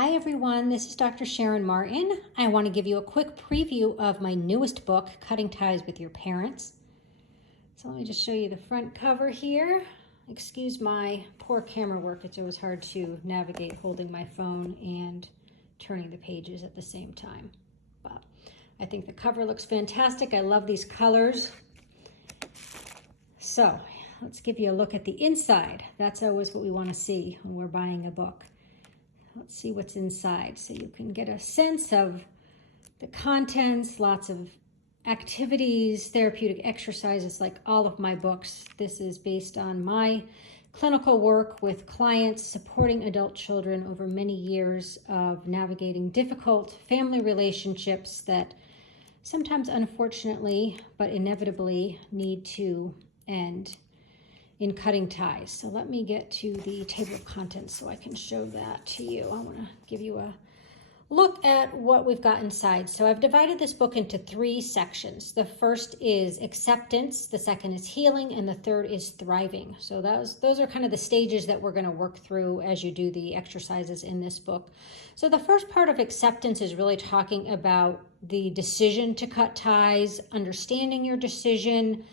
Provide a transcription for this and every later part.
Hi everyone, this is Dr. Sharon Martin. I want to give you a quick preview of my newest book, Cutting Ties with Your Parents. So let me just show you the front cover here. Excuse my poor camera work. It's always hard to navigate holding my phone and turning the pages at the same time. But I think the cover looks fantastic. I love these colors. So let's give you a look at the inside. That's always what we want to see when we're buying a book. Let's see what's inside so you can get a sense of the contents, lots of activities, therapeutic exercises like all of my books. This is based on my clinical work with clients supporting adult children over many years of navigating difficult family relationships that sometimes unfortunately, but inevitably need to end in cutting ties. So let me get to the table of contents so I can show that to you. I want to give you a look at what we've got inside. So I've divided this book into 3 sections. The first is acceptance, the second is healing, and the third is thriving. So those are kind of the stages that we're going to work through as you do the exercises in this book. So the first part of acceptance is really talking about the decision to cut ties, understanding your decision,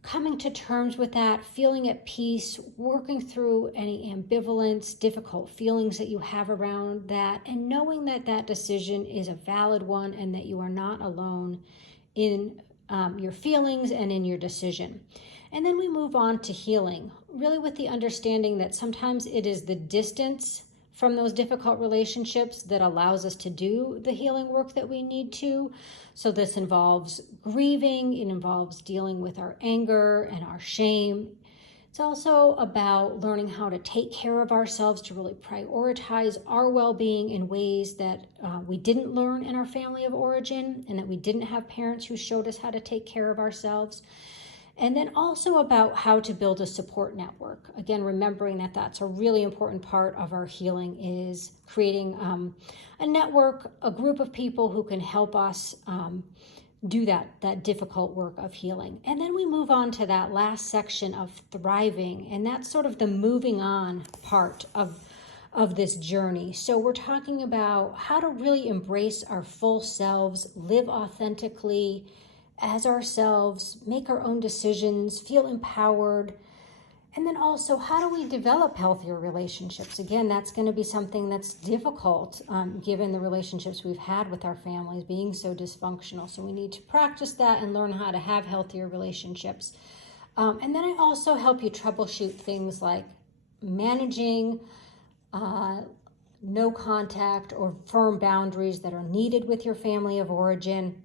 coming to terms with that, feeling at peace, working through any ambivalence, difficult feelings that you have around that, and knowing that that decision is a valid one and that you are not alone in your feelings and in your decision. And then we move on to healing, really with the understanding that sometimes it is the distance from those difficult relationships that allows us to do the healing work that we need to. So this involves grieving, it involves dealing with our anger and our shame. It's also about learning how to take care of ourselves, to really prioritize our well-being in ways that we didn't learn in our family of origin and that we didn't have parents who showed us how to take care of ourselves. And then also about how to build a support network. Again, remembering that that's a really important part of our healing is creating a network, a group of people who can help us do that difficult work of healing. And then we move on to that last section of thriving, and that's sort of the moving on part of this journey. So we're talking about how to really embrace our full selves, live authentically as ourselves, make our own decisions, feel empowered. And then also, how do we develop healthier relationships? Again, that's going to be something that's difficult given the relationships we've had with our families being so dysfunctional. So we need to practice that and learn how to have healthier relationships. And then I also help you troubleshoot things like managing no contact or firm boundaries that are needed with your family of origin.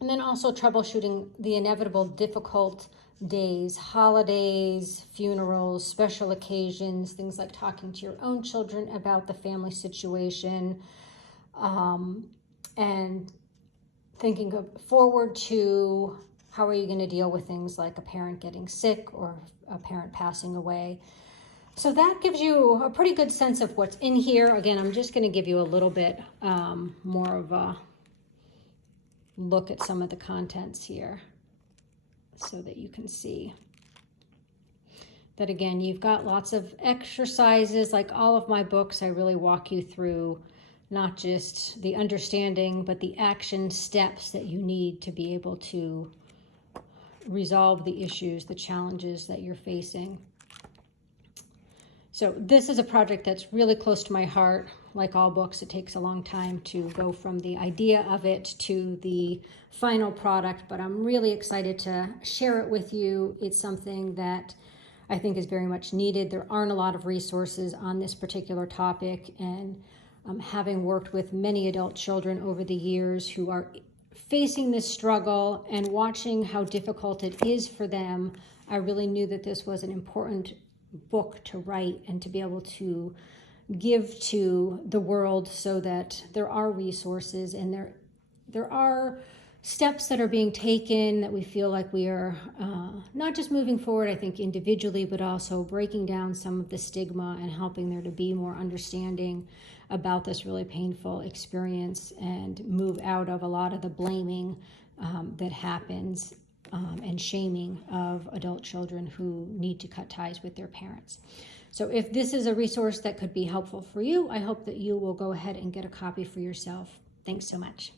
And then also troubleshooting the inevitable difficult days, holidays, funerals, special occasions, things like talking to your own children about the family situation, and thinking forward to how are you going to deal with things like a parent getting sick or a parent passing away. So that gives you a pretty good sense of what's in here. Again, I'm just going to give you a little bit more of a look at some of the contents here so that you can see that. Again, you've got lots of exercises. Like all of my books, I really walk you through not just the understanding, but the action steps that you need to be able to resolve the issues, the challenges that you're facing. So this is a project that's really close to my heart. Like all books, it takes a long time to go from the idea of it to the final product, but I'm really excited to share it with you. It's something that I think is very much needed. There aren't a lot of resources on this particular topic, and having worked with many adult children over the years who are facing this struggle and watching how difficult it is for them, I really knew that this was an important book to write and to be able to give to the world so that there are resources and there are steps that are being taken that we feel like we are not just moving forward, I think individually, but also breaking down some of the stigma and helping there to be more understanding about this really painful experience and move out of a lot of the blaming that happens and shaming of adult children who need to cut ties with their parents. So if this is a resource that could be helpful for you, I hope that you will go ahead and get a copy for yourself. Thanks so much.